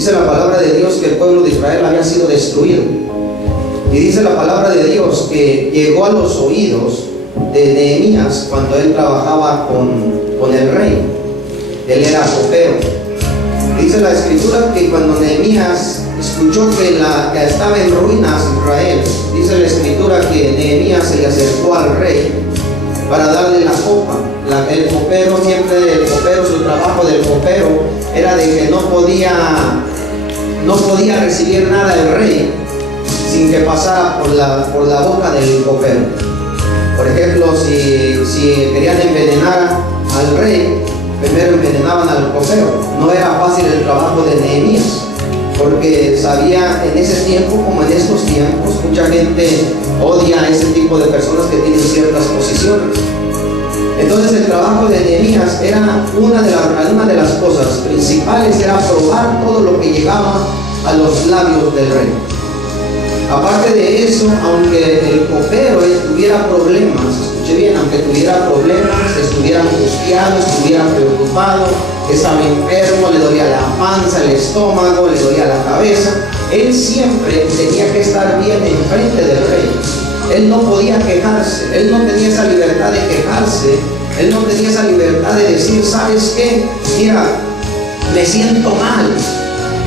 Dice la palabra de Dios que el pueblo de Israel había sido destruido. Y dice la palabra de Dios que llegó a los oídos de Nehemías cuando él trabajaba con el rey. Él era copero. Dice la escritura que cuando Nehemías escuchó que estaba en ruinas Israel, dice la escritura que Nehemías se le acercó al rey para darle la copa. El copero, su trabajo del copero era de que no podía recibir nada del rey sin que pasara por la boca del copero. Por ejemplo, si querían envenenar al rey, primero envenenaban al copero. No era fácil el trabajo de Nehemías, porque sabía en ese tiempo, como en estos tiempos, mucha gente odia a ese tipo de personas que tienen ciertas posiciones. Entonces el trabajo de Nehemías era una de las cosas principales, era probar todo lo que llegaba a los labios del rey. Aparte de eso, aunque el copero tuviera problemas, escuche bien, aunque tuviera problemas, estuviera angustiado, estuviera preocupado, estaba enfermo, le dolía la panza, el estómago, le dolía la cabeza, él siempre tenía que estar bien enfrente del rey. Él no podía quejarse, él no tenía esa libertad de quejarse, él no tenía esa libertad de decir, ¿sabes qué? Mira, me siento mal.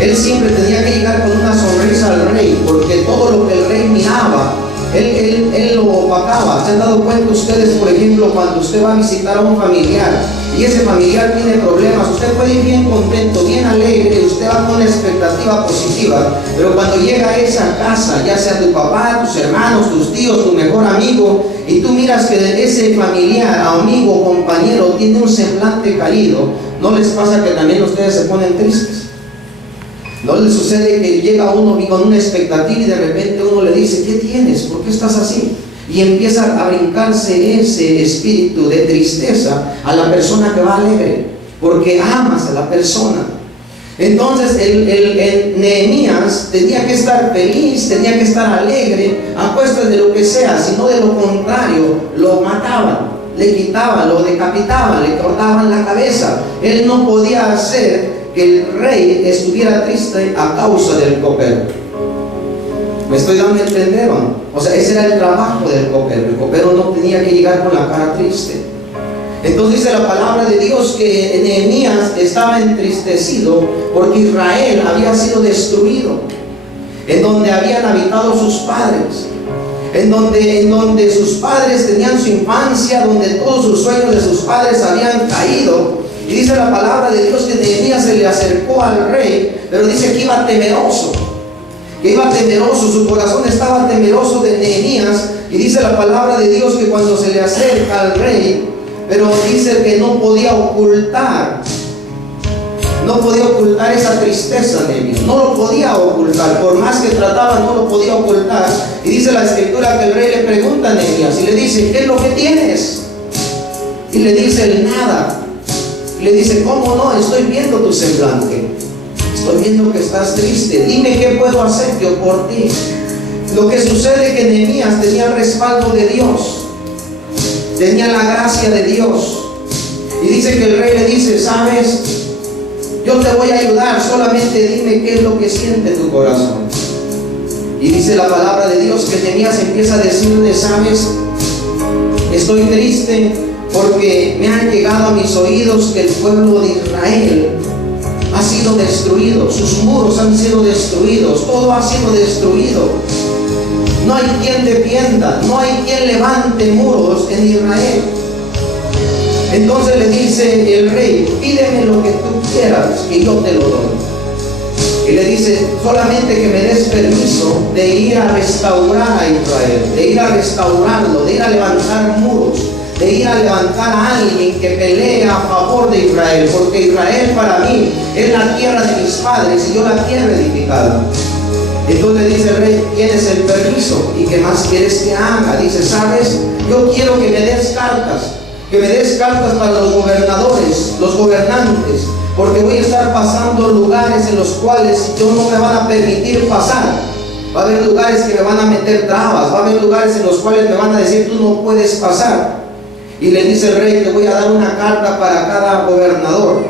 Él siempre tenía que llegar con una sonrisa al rey, porque todo lo que el rey miraba, él lo opacaba. ¿Se han dado cuenta ustedes, por ejemplo, cuando usted va a visitar a un familiar y ese familiar tiene problemas, usted puede ir bien contento, bien alegre, usted va con una expectativa positiva, pero cuando llega a esa casa, ya sea tu papá, tus hermanos, tus tíos, tu mejor amigo, y tú miras que ese familiar, amigo, compañero, tiene un semblante caído, ¿no les pasa que también ustedes se ponen tristes? ¿No les sucede que llega uno con una expectativa y de repente uno le dice, ¿qué tienes? ¿Por qué estás así? Y empieza a brincarse ese espíritu de tristeza a la persona que va alegre, porque amas a la persona. Entonces el Nehemías tenía que estar feliz, tenía que estar alegre, a costa de lo que sea, sino de lo contrario, lo mataban, le quitaban, lo decapitaban, le cortaban la cabeza. Él no podía hacer que el rey estuviera triste a causa del copero. ¿Me estoy dando a entender? O sea, ese era el trabajo del copero. El copero no tenía que llegar con la cara triste. Entonces dice la palabra de Dios que Nehemías estaba entristecido porque Israel había sido destruido, en donde habían habitado sus padres, en donde sus padres tenían su infancia, donde todos sus sueños de sus padres habían caído. Y dice la palabra de Dios que Nehemías se le acercó al rey, pero dice que iba temeroso, su corazón estaba temeroso de Nehemías. Y dice la palabra de Dios que cuando se le acerca al rey, pero dice que no podía ocultar esa tristeza de Nehemías, no lo podía ocultar, por más que trataba no lo podía ocultar. Y dice la escritura que el rey le pregunta a Nehemías y le dice, ¿qué es lo que tienes? Y le dice el nada. Le dice, ¿cómo no? Estoy viendo tu semblante, estoy viendo que estás triste, dime qué puedo hacer yo por ti. Lo que sucede es que Nehemías tenía el respaldo de Dios, tenía la gracia de Dios. Y dice que el rey le dice, ¿sabes? Yo te voy a ayudar, solamente dime qué es lo que siente tu corazón. Y dice la palabra de Dios que Nehemías empieza a decirle, ¿sabes? Estoy triste porque me han llegado a mis oídos que el pueblo de Israel ha sido destruido, sus muros han sido destruidos, todo ha sido destruido. No hay quien defienda, no hay quien levante muros en Israel. Entonces le dice el rey, pídeme lo que tú quieras, que yo te lo doy. Y le dice, solamente que me des permiso de ir a restaurar a Israel, de ir a restaurarlo, de ir a levantar muros, de ir a levantar a alguien que pelee a favor de Israel, porque Israel para mí es la tierra de mis padres y yo la quiero edificada. Entonces dice el rey, tienes el permiso, ¿y qué más quieres que haga? Dice, ¿sabes? Yo quiero que me des cartas, para los gobernadores, los gobernantes, porque voy a estar pasando lugares en los cuales yo no me van a permitir pasar. Va a haber lugares que me van a meter trabas, va a haber lugares en los cuales me van a decir, tú no puedes pasar. Y le dice el rey, te voy a dar una carta para cada gobernador,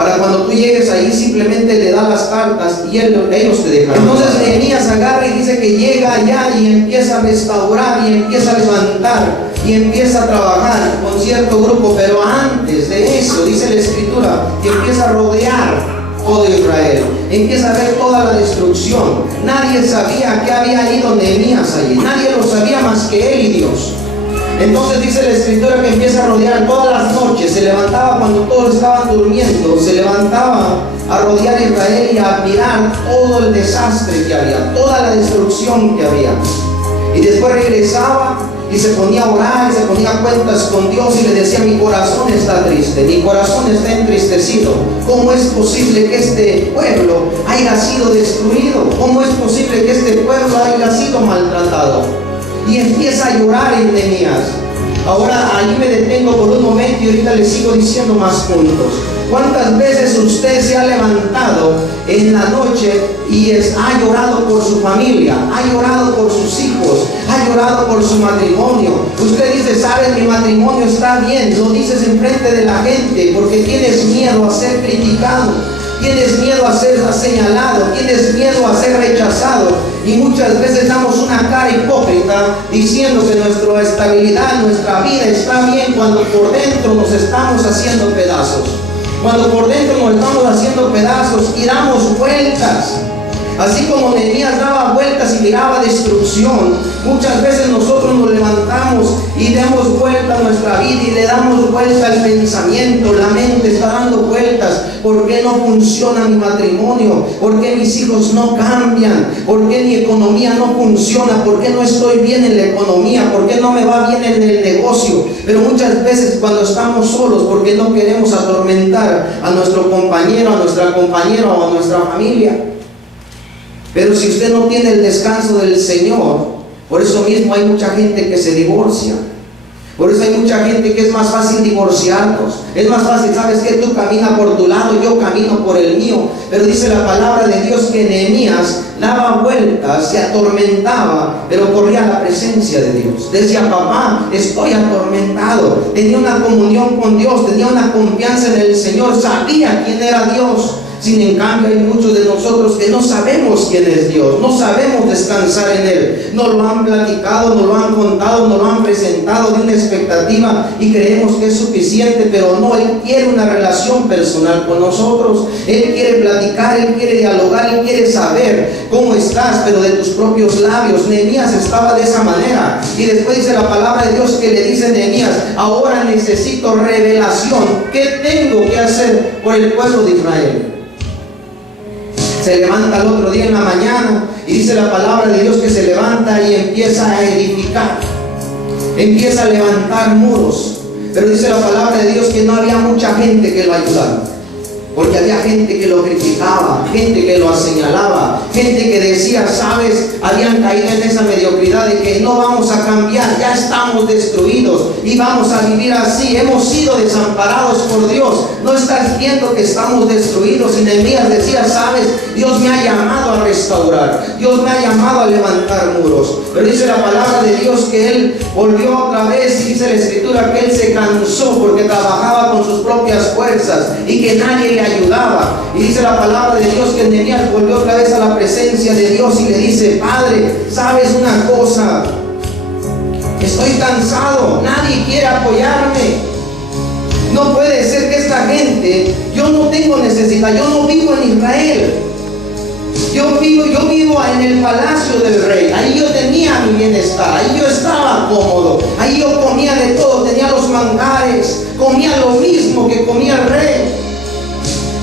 para cuando tú llegues ahí simplemente le das las cartas y ellos te dejan. Entonces Nehemías agarra y dice que llega allá y empieza a restaurar y empieza a levantar y empieza a trabajar con cierto grupo, pero antes de eso dice la escritura que empieza a rodear todo Israel, empieza a ver toda la destrucción. Nadie sabía que había ido Nehemías allí, nadie lo sabía más que él y Dios. Entonces dice la escritura que empieza a rodear todas las noches, se levantaba cuando todos estaban durmiendo, se levantaba a rodear Israel y a mirar todo el desastre que había, toda la destrucción que había. Y después regresaba y se ponía a orar, y se ponía a cuentas con Dios y le decía: mi corazón está triste, mi corazón está entristecido. ¿Cómo es posible que este pueblo haya sido destruido? ¿Cómo es posible que este pueblo haya sido maltratado? Y empieza a llorar en Nehemías. Ahora allí me detengo por un momento y ahorita les sigo diciendo más puntos. ¿Cuántas veces usted se ha levantado en la noche y ha llorado por su familia, ha llorado por sus hijos, ha llorado por su matrimonio? Usted dice: sabes, mi matrimonio está bien. Lo dices enfrente de la gente porque tienes miedo a ser criticado, tienes miedo a ser señalado, tienes miedo a ser rechazado. Y muchas veces damos una cara hipócrita diciendo que nuestra estabilidad, nuestra vida está bien, cuando por dentro nos estamos haciendo pedazos. Cuando por dentro nos estamos haciendo pedazos y damos vueltas. Así como Nehemías daba vueltas y miraba destrucción, muchas veces nosotros nos levantamos y damos vuelta a nuestra vida y le damos vuelta al pensamiento. La mente está dando vueltas. ¿Por qué no funciona mi matrimonio? ¿Por qué mis hijos no cambian? ¿Por qué mi economía no funciona? ¿Por qué no estoy bien en la economía? ¿Por qué no me va bien en el negocio? Pero muchas veces cuando estamos solos, porque no queremos atormentar a nuestro compañero, a nuestra compañera o a nuestra familia. Pero si usted no tiene el descanso del Señor, por eso mismo hay mucha gente que se divorcia. Por eso hay mucha gente que es más fácil divorciarnos. Es más fácil, ¿sabes qué? Tú caminas por tu lado, yo camino por el mío. Pero dice la palabra de Dios que Nehemías daba vueltas, se atormentaba, pero corría a la presencia de Dios. Decía: papá, estoy atormentado. Tenía una comunión con Dios, tenía una confianza en el Señor, sabía quién era Dios. Sin en cambio hay muchos de nosotros que no sabemos quién es Dios, no sabemos descansar en Él. Nos lo han platicado, nos lo han contado, nos lo han presentado de una expectativa y creemos que es suficiente, pero no. Él quiere una relación personal con nosotros. Él quiere platicar, Él quiere dialogar, Él quiere saber cómo estás, pero de tus propios labios. Nehemías estaba de esa manera. Y después dice la palabra de Dios que le dice a Nehemías: ahora necesito revelación. ¿Qué tengo que hacer por el pueblo de Israel? Se levanta el otro día en la mañana y dice la palabra de Dios que se levanta y empieza a edificar, empieza a levantar muros. Pero dice la palabra de Dios que no había mucha gente que lo ayudara, porque había gente que lo criticaba, gente que lo señalaba, gente que decía: sabes, habían caído en esa mediocridad de que no vamos a cambiar, ya estamos destruidos y vamos a vivir así, hemos sido desamparados por Dios, no estás viendo que estamos destruidos. Y Nehemías decía: sabes, Dios me ha llamado a restaurar, Dios me ha llamado a levantar muros. Pero dice la palabra de Dios que él volvió otra vez, y dice la escritura que él se cansó porque trabajaba con sus propias fuerzas y que nadie le ayudaba. Y dice la palabra de Dios que Nehemías volvió otra vez a la presencia de Dios y le dice: Padre, ¿sabes una cosa? Estoy cansado, nadie quiere apoyarme. No puede ser que esta gente, yo no tengo necesidad, yo no vivo en Israel. Yo vivo en el palacio del rey. Ahí yo tenía mi bienestar, ahí yo estaba cómodo, ahí yo comía de todo, tenía los manjares, comía lo mismo que comía el rey.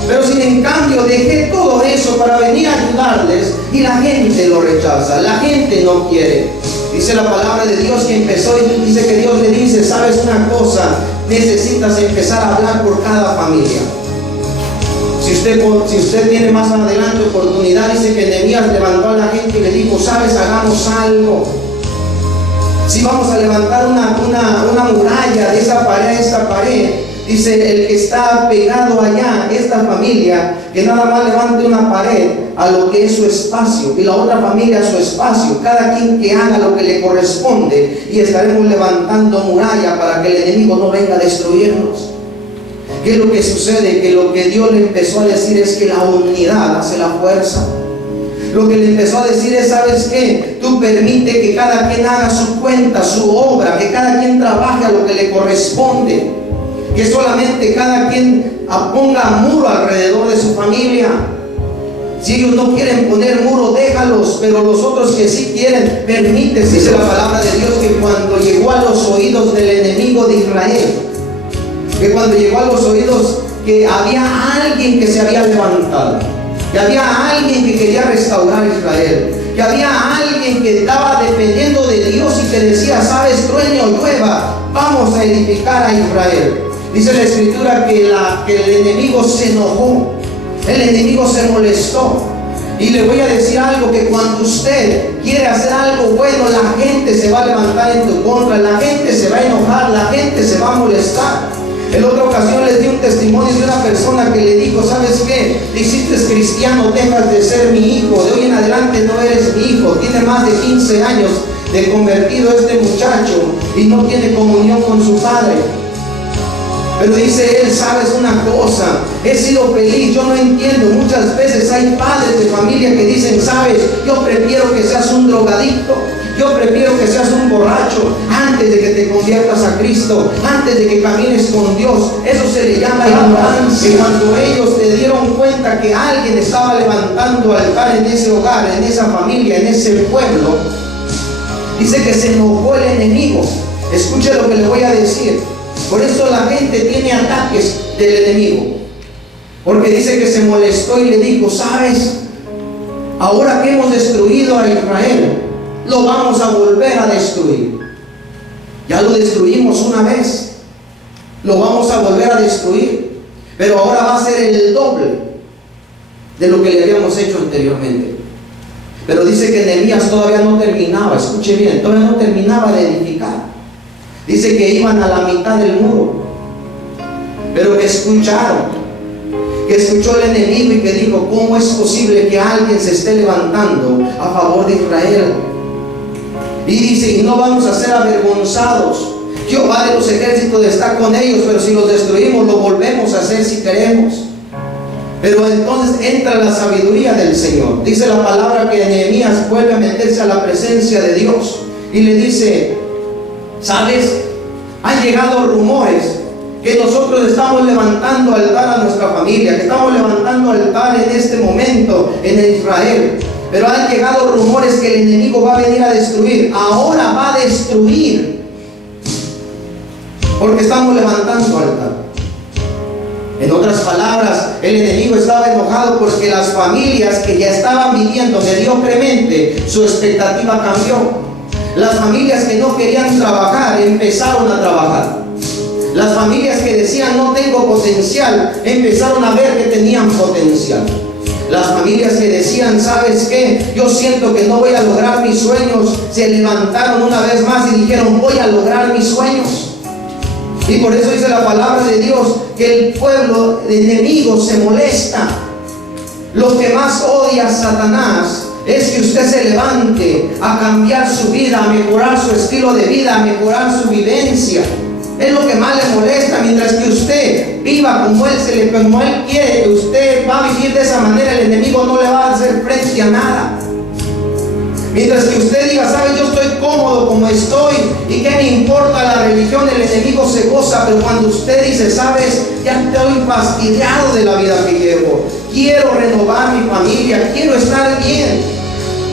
Pero sin en cambio dejé todo eso para venir a ayudarles y la gente lo rechaza, la gente no quiere. Dice la palabra de Dios que empezó y dice que Dios le dice: ¿sabes una cosa? Necesitas empezar a hablar por cada familia. Si usted tiene más adelante oportunidad, dice que Nehemías levantó a la gente y le dijo: ¿sabes? Hagamos algo. Si vamos a levantar una muralla de esa pared a esta pared, dice el que está pegado allá, esta familia, que nada más levante una pared a lo que es su espacio y la otra familia a su espacio, cada quien que haga lo que le corresponde, y estaremos levantando muralla para que el enemigo no venga a destruirnos. ¿Qué es lo que sucede? Que lo que Dios le empezó a decir es que la unidad hace la fuerza. Lo que le empezó a decir es, ¿sabes qué? Tú permite que cada quien haga su cuenta, su obra, que cada quien trabaje a lo que le corresponde, que solamente cada quien ponga muro alrededor de su familia. Si ellos no quieren poner muro, déjalos, pero los otros que sí quieren, permítese. Dice la palabra de Dios que cuando llegó a los oídos del enemigo de Israel, que cuando llegó a los oídos que había alguien que se había levantado, que había alguien que quería restaurar Israel, que había alguien que estaba dependiendo de Dios y que decía, sabes, truene o llueva, vamos a edificar a Israel. Dice la escritura que el enemigo se enojó, el enemigo se molestó. Y le voy a decir algo, que cuando usted quiere hacer algo bueno, la gente se va a levantar en tu contra, la gente se va a enojar, la gente se va a molestar. En otra ocasión les di un testimonio de una persona que le dijo, ¿sabes qué? Te hiciste cristiano, dejas de ser mi hijo, de hoy en adelante no eres mi hijo. Tiene más de 15 años de convertido este muchacho y no tiene comunión con su padre. Pero dice él, sabes una cosa, he sido feliz, yo no entiendo, muchas veces hay padres de familia que dicen, sabes, yo prefiero que seas un drogadicto, yo prefiero que seas un borracho antes de que te conviertas a Cristo, antes de que camines con Dios. Eso se le llama ignorancia. Cuando ellos se dieron cuenta que alguien estaba levantando altar en ese hogar, en esa familia, en ese pueblo, dice que se enojó el enemigo. Escuche lo que le voy a decir. Por eso la gente tiene ataques del enemigo, porque dice que se molestó y le dijo, sabes, ahora que hemos destruido a Israel, lo vamos a volver a destruir. Ya lo destruimos una vez, lo vamos a volver a destruir, pero ahora va a ser el doble de lo que le habíamos hecho anteriormente. Pero dice que Nehemías todavía no terminaba, escuche bien, todavía no terminaba de edificar. Dice que iban a la mitad del muro, pero que escucharon, que escuchó el enemigo y que dijo, ¿cómo es posible que alguien se esté levantando a favor de Israel? Y dice, y no vamos a ser avergonzados. Jehová de los ejércitos está con ellos, pero si los destruimos, lo volvemos a hacer si queremos. Pero entonces entra la sabiduría del Señor. Dice la palabra que Nehemías vuelve a meterse a la presencia de Dios y le dice, ¿sabes? Han llegado rumores que nosotros estamos levantando altar a nuestra familia, que estamos levantando altar en este momento en Israel. Pero han llegado rumores que el enemigo va a venir a destruir. Ahora va a destruir, porque estamos levantando altar. En otras palabras, el enemigo estaba enojado porque las familias que ya estaban viviendo mediocremente, su expectativa cambió. Las familias que no querían trabajar empezaron a trabajar. Las familias que decían no tengo potencial empezaron a ver que tenían potencial. Las familias que decían, ¿sabes qué? Yo siento que no voy a lograr mis sueños, se levantaron una vez más y dijeron, voy a lograr mis sueños. Y por eso dice la palabra de Dios que el pueblo de enemigos se molesta. Lo que más odia a Satanás es que usted se levante a cambiar su vida, a mejorar su estilo de vida, a mejorar su vivencia. Es lo que más le molesta. Mientras que usted viva como él quiere que usted va a vivir de esa manera, el enemigo no le va a hacer frente a nada. Mientras que usted diga, ¿sabes? Yo estoy cómodo como estoy y qué me importa la religión, el enemigo se goza. Pero cuando usted dice, ¿sabes? Ya estoy fastidiado de la vida que llevo, quiero renovar mi familia, quiero estar bien.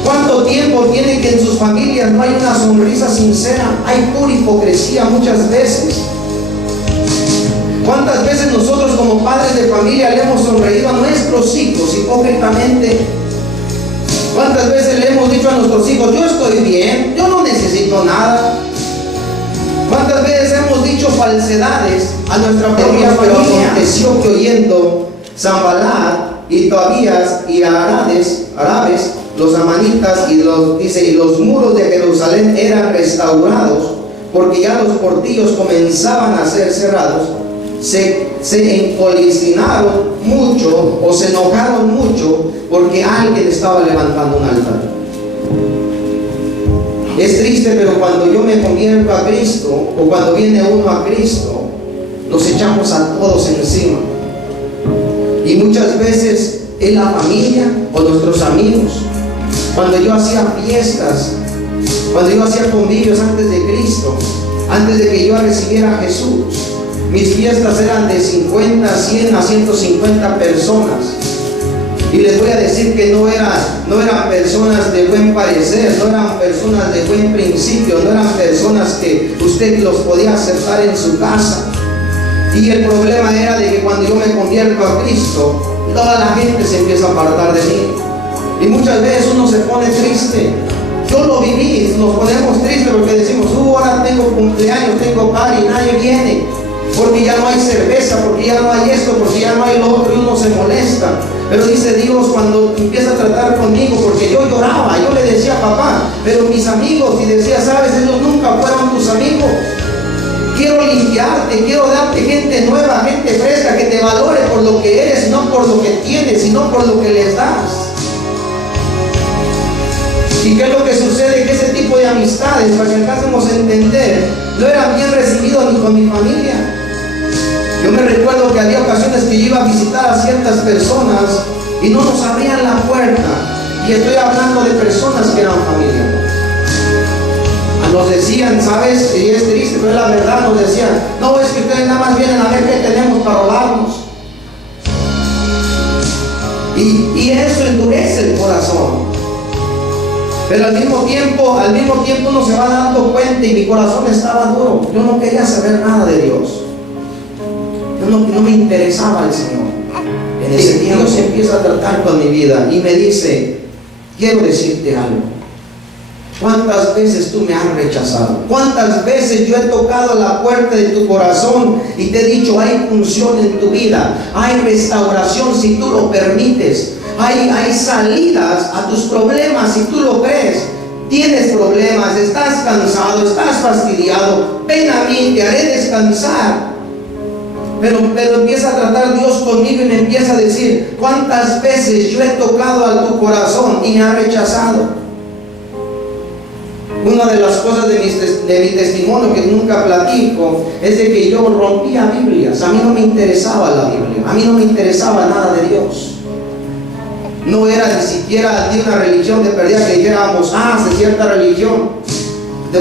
¿Cuánto tiempo tiene que en sus familias no hay una sonrisa sincera? Hay pura hipocresía muchas veces. ¿Cuántas veces nosotros como padres de familia le hemos sonreído a nuestros hijos hipócritamente? ¿Cuántas veces le hemos dicho a nuestros hijos, yo estoy bien, yo no necesito nada? ¿Cuántas veces hemos dicho falsedades a nuestra propia familia? Aconteció que oyendo Sanballat y Tobías y árabes, los amanitas y los muros de Jerusalén eran restaurados, porque ya los portillos comenzaban a ser cerrados, se encolicinaron mucho o se enojaron mucho porque alguien estaba levantando un altar. Es triste, pero cuando yo me convierto a Cristo o cuando viene uno a Cristo, los echamos a todos encima. Y muchas veces en la familia o nuestros amigos, cuando yo hacía fiestas, cuando yo hacía convivios antes de Cristo, antes de que yo recibiera a Jesús, mis fiestas eran de 50, 100 a 150 personas. Y les voy a decir que no eran personas de buen parecer, no eran personas de buen principio, no eran personas que usted los podía aceptar en su casa. Y el problema era de que cuando yo me convierto a Cristo, toda la gente se empieza a apartar de mí. Y muchas veces uno se pone triste. Yo lo viví, nos ponemos tristes porque decimos, ahora tengo cumpleaños, tengo party, y nadie viene. Porque ya no hay cerveza, porque ya no hay esto, porque ya no hay lo otro, y uno se molesta. Pero dice Dios, cuando empieza a tratar conmigo, porque yo lloraba, yo le decía papá, pero mis amigos, y decía, sabes, ellos nunca fueron tus amigos. Quiero limpiarte, quiero darte gente nueva, gente fresca, que te valore por lo que eres, no por lo que tienes, sino por lo que les das. ¿Y qué es lo que sucede? Que ese tipo de amistades, para que alcancemos a entender, no eran bien recibidos ni con mi familia. Yo me recuerdo que había ocasiones que yo iba a visitar a ciertas personas y no nos abrían la puerta. Y estoy hablando de personas que eran familia. Nos decían, ¿sabes? Y es triste, pero es la verdad, nos decían, no, es que ustedes nada más vienen a ver qué tenemos para robarnos. Y eso endurece el corazón. Pero al mismo tiempo uno se va dando cuenta, y mi corazón estaba duro. Yo no quería saber nada de Dios. No me interesaba el Señor. En ese tiempo Dios empieza a tratar con mi vida y me dice, quiero decirte algo. ¿Cuántas veces tú me has rechazado? ¿Cuántas veces yo he tocado la puerta de tu corazón y te he dicho, hay función en tu vida, hay restauración si tú lo permites, hay salidas a tus problemas si tú lo crees? Tienes problemas, estás cansado, estás fastidiado, ven a mí, te haré descansar. Pero empieza a tratar Dios conmigo y me empieza a decir, ¿cuántas veces yo he tocado a tu corazón y me ha rechazado? Una de las cosas de mi testimonio que nunca platico es de que yo rompía Biblias. A mí no me interesaba la Biblia, a mí no me interesaba nada de Dios. No era ni siquiera de una religión de perdida que dijéramos, de cierta religión.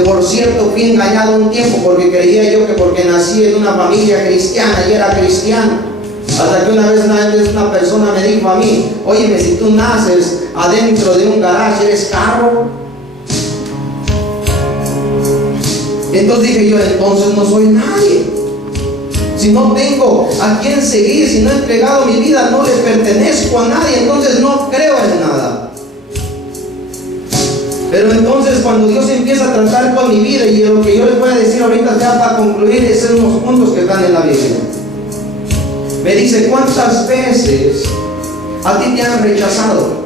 Por cierto, fui engañado un tiempo porque creía yo que porque nací en una familia cristiana y era cristiano. Hasta que una vez una persona me dijo a mí, óyeme, si tú naces adentro de un garaje, ¿eres carro? Entonces dije yo, entonces no soy nadie. Si no tengo a quién seguir, si no he entregado mi vida, no le pertenezco a nadie, entonces no creo en nada. Pero entonces cuando Dios empieza a tratar con mi vida, y lo que yo les voy a decir ahorita ya para concluir, es unos puntos que están en la Biblia. Me dice, ¿cuántas veces a ti te han rechazado?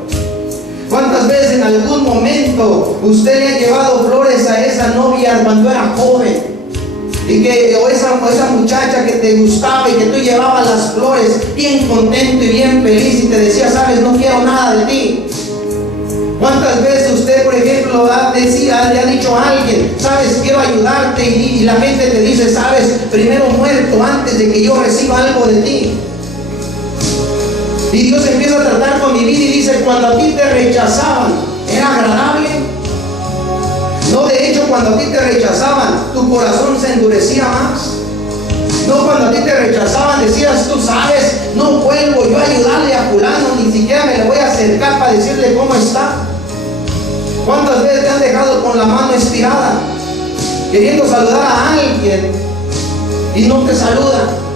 ¿Cuántas veces en algún momento usted le ha llevado flores a esa novia cuando era joven? O esa muchacha que te gustaba y que tú llevabas las flores bien contento y bien feliz y te decía, sabes, no quiero nada de ti. ¿Cuántas veces usted, por ejemplo, le ha dicho a alguien, sabes, quiero ayudarte, y la gente te dice, sabes, primero muerto antes de que yo reciba algo de ti? Y Dios empieza a tratar con mi vida y dice, cuando a ti te rechazaban, ¿era agradable? No, de hecho, cuando a ti te rechazaban, tu corazón se endurecía más. No, cuando a ti te rechazaban, decías, tú sabes, no vuelvo yo a ayudarle a fulano, ni siquiera me le voy a acercar para decirle cómo está. ¿Cuántas veces te han dejado con la mano estirada, queriendo saludar a alguien y no te saludan?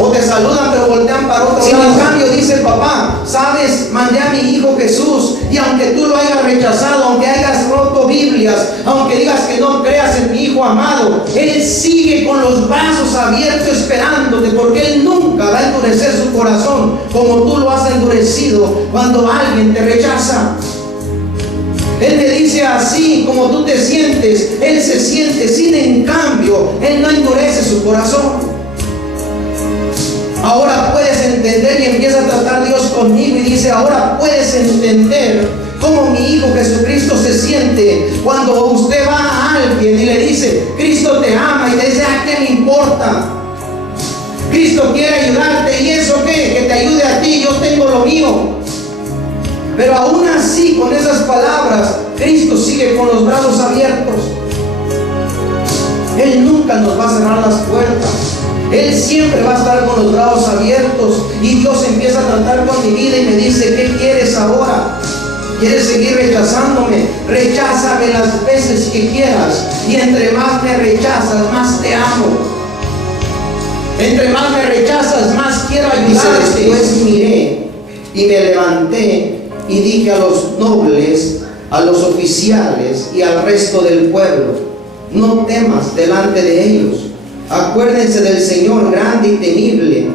O te saludan pero voltean para otro lado. En cambio dice el papá, sabes, mandé a mi hijo Jesús, y aunque tú lo hayas rechazado, aunque hayas roto Biblias, aunque digas que no creas en mi hijo amado, Él sigue con los brazos abiertos esperándote, porque Él nunca va a endurecer su corazón como tú lo has endurecido cuando alguien te rechaza. Él me dice, así como tú te sientes, Él se siente. Sin en cambio, Él no endurece su corazón. Ahora puedes entender, y empieza a tratar Dios conmigo y dice, ahora puedes entender cómo mi hijo Jesucristo se siente cuando usted va a alguien y le dice, Cristo te ama, y le dice, ¿qué me importa? Cristo quiere ayudarte. ¿Y eso qué? Que te ayude a ti. Yo tengo lo mío. Pero aún así, con esas palabras, Cristo sigue con los brazos abiertos. Él nunca nos va a cerrar las puertas. Él siempre va a estar con los brazos abiertos. Y Dios empieza a tratar con mi vida y me dice: ¿qué quieres ahora? ¿Quieres seguir rechazándome? Recházame las veces que quieras. Y entre más me rechazas, más te amo. Entre más me rechazas, más quiero ayudarte. Después miré y me levanté y dije a los nobles, a los oficiales y al resto del pueblo: no temas delante de ellos. Acuérdense del Señor grande y temible,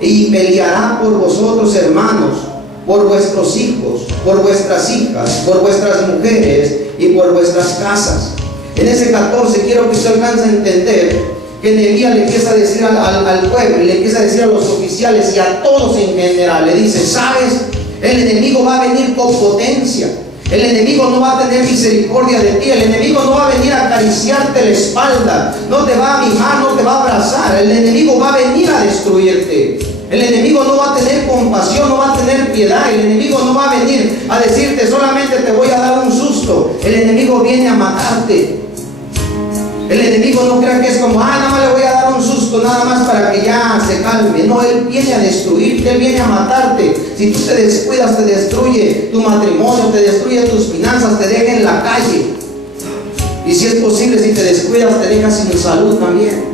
y peleará por vosotros, hermanos, por vuestros hijos, por vuestras hijas, por vuestras mujeres y por vuestras casas. En ese 14 quiero que usted alcance a entender que Nehemías le empieza a decir al pueblo, y le empieza a decir a los oficiales y a todos en general, le dice: ¿sabes? El enemigo va a venir con potencia. El enemigo no va a tener misericordia de ti. El enemigo no va a venir a acariciarte la espalda. No te va a mimar, no te va a abrazar. El enemigo va a venir a destruirte. El enemigo no va a tener compasión, no va a tener piedad. El enemigo no va a venir a decirte: solamente te voy a dar un susto. El enemigo viene a matarte. El enemigo no crea que es como: nada más le voy a dar un susto, nada más para que ya se calme. No, él viene a destruirte, él viene a matarte. Si tú te descuidas, te destruye tu matrimonio, te destruye tus finanzas, te deja en la calle. Y si es posible, si te descuidas, te deja sin salud también.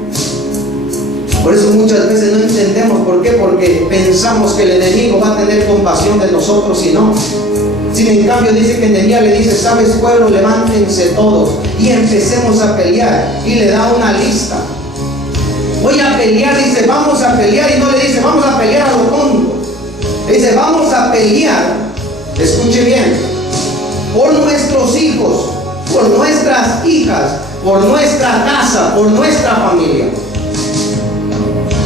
Por eso muchas veces no entendemos por qué, porque pensamos que el enemigo va a tener compasión de nosotros y no. Sin en cambio dice que Nehemías le dice: ¿sabes, pueblo? Levántense todos y empecemos a pelear. Y le da una lista. Voy a pelear, dice, vamos a pelear. Y no le dice: vamos a pelear a lo tonto. Le dice: vamos a pelear, escuche bien, por nuestros hijos, por nuestras hijas, por nuestra casa, por nuestra familia.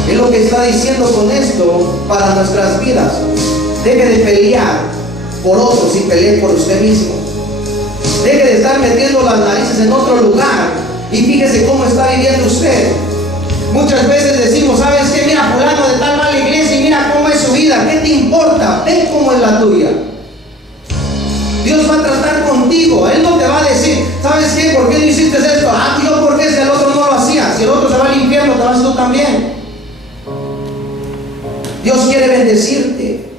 Es lo que está diciendo con esto para nuestras vidas. Deje de pelear por otros y pelee por usted mismo. Deje de estar metiendo las narices en otro lugar y fíjese cómo está viviendo usted. Muchas veces decimos: ¿sabes qué? Mira, fulano de tal va a la iglesia y mira cómo es su vida. ¿Qué te importa? Ve cómo es la tuya. Dios va a tratar contigo. Él no te va a decir: ¿sabes qué? ¿Por qué no hiciste esto? Yo, ¿por qué? Si el otro no lo hacía. Si el otro se va al infierno, te vas tú también. Dios quiere bendecirte.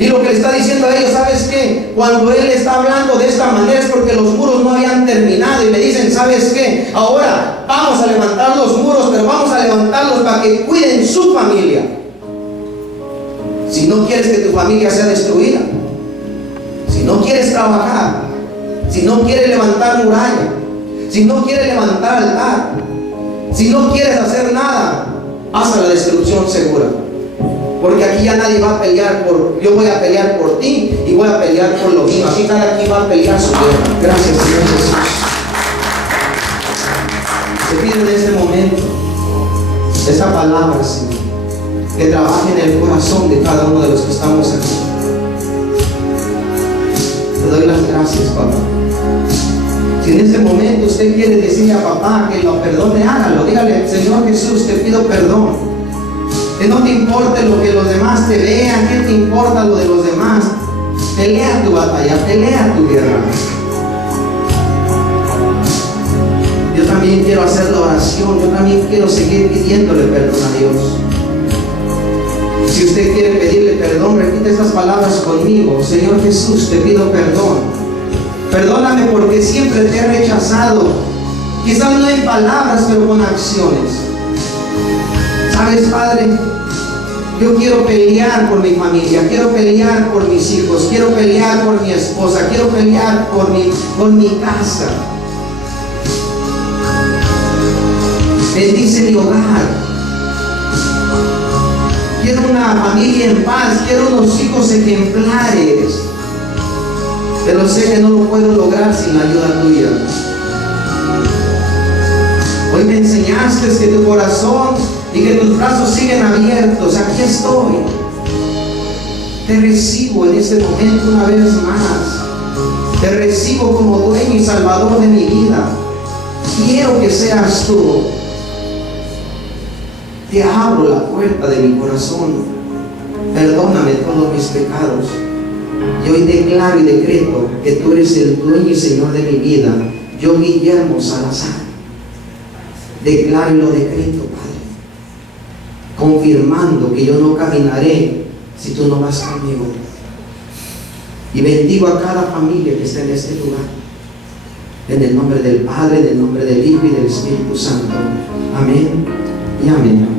Y lo que le está diciendo a ellos: ¿sabes qué? Cuando Él está hablando de esta manera es porque los muros no habían terminado. Y le dicen: ¿sabes qué? Ahora vamos a levantar los muros, pero vamos a levantarlos para que cuiden su familia. Si no quieres que tu familia sea destruida, si no quieres trabajar, si no quieres levantar muralla, si no quieres levantar altar, si no quieres hacer nada, haz la destrucción segura. Porque aquí ya nadie va a pelear yo voy a pelear por ti y voy a pelear por lo mío. Aquí cada quien va a pelear su guerra. Gracias, Señor Jesús. Te pido en este momento esa palabra, Señor, que trabaje en el corazón de cada uno de los que estamos aquí. Te doy las gracias, papá. Si en este momento usted quiere decirle a papá que lo perdone, hágalo. Dígale: Señor Jesús, te pido perdón. Que no te importe lo que los demás te vean. ¿Qué te importa lo de los demás? Pelea tu batalla, pelea tu guerra. Yo también quiero hacer la oración. Yo también quiero seguir pidiéndole perdón a Dios. Si usted quiere pedirle perdón, repite estas palabras conmigo: Señor Jesús, te pido perdón. Perdóname porque siempre te he rechazado. Quizás no en palabras, pero con acciones. ¿Sabes, Padre? Yo quiero pelear por mi familia, quiero pelear por mis hijos, quiero pelear por mi esposa, quiero pelear por mi casa. Bendice mi hogar. Quiero una familia en paz, quiero unos hijos ejemplares. Pero sé que no lo puedo lograr sin la ayuda tuya. Hoy me enseñaste que tu corazón y que tus brazos siguen abiertos. Aquí estoy. Te recibo en este momento una vez más. Te recibo como dueño y salvador de mi vida. Quiero que seas tú. Te abro la puerta de mi corazón. Perdóname todos mis pecados. Y hoy declaro y decreto que tú eres el dueño y Señor de mi vida. Yo, Guillermo Salazar, declaro y lo decreto, Padre, confirmando que yo no caminaré si tú no vas conmigo. Y bendigo a cada familia que está en este lugar, en el nombre del Padre, en el nombre del Hijo y del Espíritu Santo. Amén y amén.